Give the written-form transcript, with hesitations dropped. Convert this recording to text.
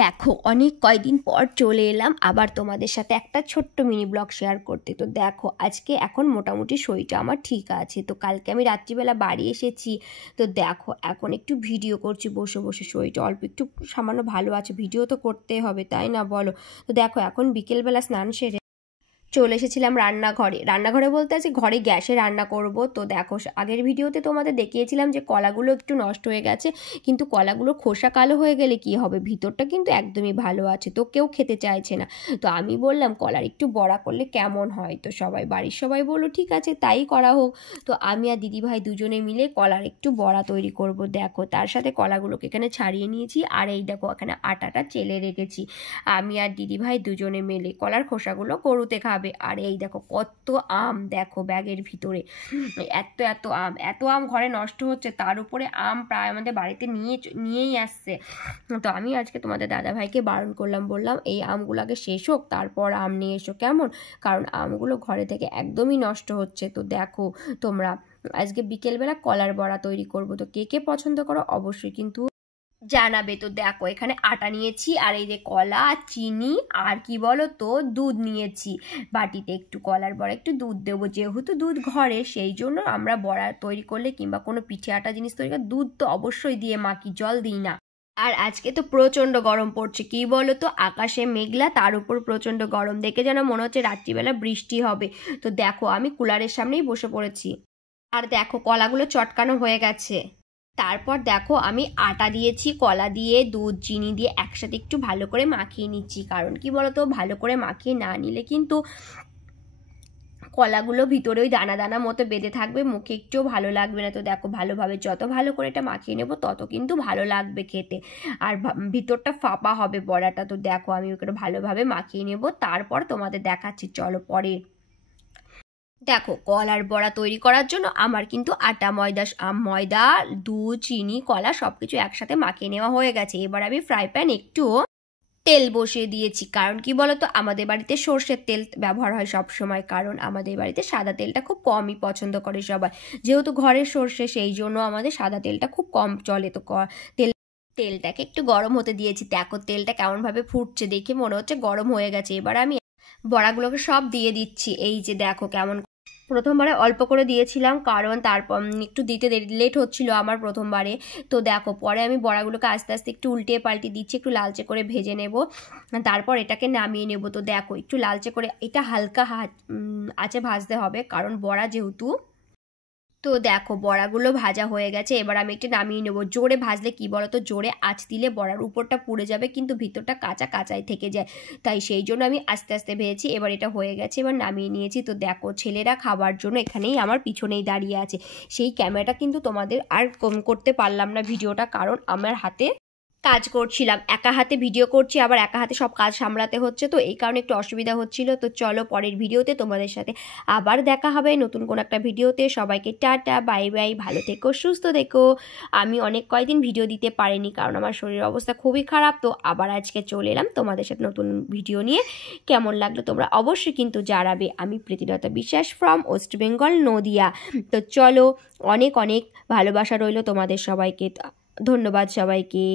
দেখো অনেক কয়দিন পর চলে এলাম আবার তোমাদের সাথে একটা ছোট্ট মিনি ব্লগ শেয়ার করতে। তো দেখো আজকে এখন মোটামুটি শরীরটা আমার ঠিক আছে। তো কালকে আমি রাত্রিবেলা বাড়ি এসেছি। তো দেখো এখন একটু ভিডিও করছি বসে বসে, শরীরটা অল্প একটু সামান্য ভালো আছে, ভিডিও তো করতেই হবে তাই না বলো। তো দেখো এখন বিকেলবেলা স্নান সেরে চলে এসেছিলাম রান্নাঘরে বলতে আছে ঘরে গ্যাসে রান্না করব। তো দেখো আগের ভিডিওতে তোমাদের দেখিয়েছিলাম যে কলাগুলো একটু নষ্ট হয়ে গেছে, কিন্তু কলাগুলো খোসা কালো হয়ে গেলে কি হবে, ভিতরটা কিন্তু একদমই ভালো আছে, তো কেউ খেতে চাইছে না। তো আমি বললাম কলার একটু বড়া করলে কেমন হয়, তো বাড়ির সবাই বললো ঠিক আছে তাই করা হোক। তো আমি আর দিদিভাই দুজনে মিলে কলার একটু বড়া তৈরি করব। দেখো তার সাথে কলাগুলোকে এখানে ছাড়িয়ে নিয়েছি, আর এই দেখো এখানে আটাটা চেলে রেখেছি। আমি আর দিদিভাই দুজনে মিলে কলার খোসাগুলো গরুতে খাবে। আর এই দেখো কত আম, দেখো ব্যাগের ভিতরে এত এত আম, এত আম ঘরে নষ্ট হচ্ছে, তার উপরে আম প্রায় আমাদের বাড়িতে নিয়েই আসছে। তো আমি আজকে তোমাদের দাদাভাইকে বারণ করলাম, বললাম এই আমগুলোকে শেষ হোক তারপর আম নিয়ে এসো কেমন, কারণ আমগুলো ঘরে থেকে একদমই নষ্ট হচ্ছে। তো দেখো তোমরা আজকে বিকেলবেলা কলার বড়া তৈরি করব, তো কে কে পছন্দ করো অবশ্যই কিন্তু জানাবে। তো দেখো এখানে আটা নিয়েছি, আর এই যে কলা, চিনি আর কি বলো তো দুধ নিয়েছি বাটিতে। একটু কলার বড়া একটু দুধ দেবো, যেহেতু দুধ ঘরে সেই জন্য আমরা বড়া তৈরি করলে কিংবা কোনো পিঠে আটা জিনিস তৈরি করে দুধ তো অবশ্যই দিয়ে মাখি, জল দিই না। আর আজকে তো প্রচণ্ড গরম পড়ছে, কি বলো তো আকাশে মেঘলা, তার উপর প্রচণ্ড গরম, দেখে যেন মনে হচ্ছে রাত্রিবেলা বৃষ্টি হবে। তো দেখো আমি কুলারের সামনেই বসে পড়েছি, আর দেখো কলাগুলো চটকানো হয়ে গেছে। তারপর দেখো আমি আটা দিয়েছি, কলা দিয়ে দুধ চিনি দিয়ে একসাথে একটু ভালো করে মাখিয়ে নিচ্ছি, কারণ কি বলতো ভালো করে মাখিয়ে না নিলে কিন্তু কলাগুলো ভিতরে ওই দানা দানা মতো বেঁধে থাকবে, মুখে একটুও ভালো লাগবে না। তো দেখো ভালোভাবে যত ভালো করে এটা মাখিয়ে নেবো তত কিন্তু ভালো লাগবে খেতে, আর ভিতরটা ফাঁপা হবে বড়াটা। তো দেখো আমি ওকে ভালোভাবে মাখিয়ে নেব, তারপর তোমাদের দেখাচ্ছি চলো পরে। দেখো কলার বড়া তৈরি করার জন্য আমার কিন্তু আটা ময়দা দুধ চিনি কলা সবকিছু একসাথে মাখিয়ে নেওয়া হয়ে গেছে। এবার আমি ফ্রাই প্যান একটু তেল বসিয়ে দিয়েছি, কারণ কি বলতো আমাদের বাড়িতে সর্ষের তেল ব্যবহার হয় সব সময়, কারণ আমাদের বাড়িতে সাদা তেলটা খুব কমই পছন্দ করে সবাই, যেহেতু ঘরের সর্ষে সেই জন্য আমাদের সাদা তেলটা খুব কম চলে। তো তেলটাকে একটু গরম হতে দিয়েছি, দেখো তেলটা কেমনভাবে ফুটছে, দেখে মনে হচ্ছে গরম হয়ে গেছে। এবার আমি বড়াগুলোকে সব দিয়ে দিচ্ছি, এই যে দেখো কেমন, প্রথমবারে অল্প করে দিয়েছিলাম কারণ তারপর একটু দিতে লেট হচ্ছিল আমার প্রথমবারে। তো দেখো পরে আমি বড়াগুলোকে আস্তে আস্তে একটু উল্টে পাল্টে দিচ্ছি, একটু লালচে করে ভেজে নেব, তারপর এটাকে নামিয়ে নেব। তো দেখো একটু লালচে করে এটা হালকা আঁচে ভাজতে হবে, কারণ বড়া যেহেতু। তো দেখো বড়াগুলো ভাজা হয়ে গেছে, এবার আমি একটু নামিয়ে নেবো। জোরে ভাজলে কি বলতো, জোরে আঁচ দিলে বড়ার উপরটা পুড়ে যাবে কিন্তু ভিতরটা কাঁচা কাঁচাই থেকে যায়, তাই সেই জন্য আমি আস্তে আস্তে ভেজেছি। এবার এটা হয়ে গেছে, এবার নামিয়ে নিয়েছি। তো দেখো ছেলেরা খাবার জন্য এখানেই আমার পিছনেই দাঁড়িয়ে আছে, সেই ক্যামেরাটা কিন্তু তোমাদের আর কম করতে পারলাম না ভিডিওটা, কারণ আমার হাতে কাজ করছিলাম, একা হাতে ভিডিও করছি আবার একা হাতে সব কাজ সামলাতে হচ্ছে, তো এই কারণে একটু অসুবিধা হচ্ছিল। তো চলো পরের ভিডিওতে তোমাদের সাথে আবার দেখা হবে নতুন কোনো একটা ভিডিওতে। সবাইকে টাটা বাই বাই, ভালো থেকো সুস্থ থেকো। আমি অনেক কয়দিন ভিডিও দিতে পারিনি কারণ আমার শরীরের অবস্থা খুবই খারাপ, তো আবার আজকে চলে এলাম তোমাদের সাথে নতুন ভিডিও নিয়ে। কেমন লাগলো তোমরা অবশ্যই কিন্তু জানাবে। আমি প্রীতিলতা বিশ্বাস ফ্রম ওয়েস্ট বেঙ্গল নদিয়া। তো চলো অনেক অনেক ভালোবাসা রইল তোমাদের সবাইকে, ধন্যবাদ সবাইকে।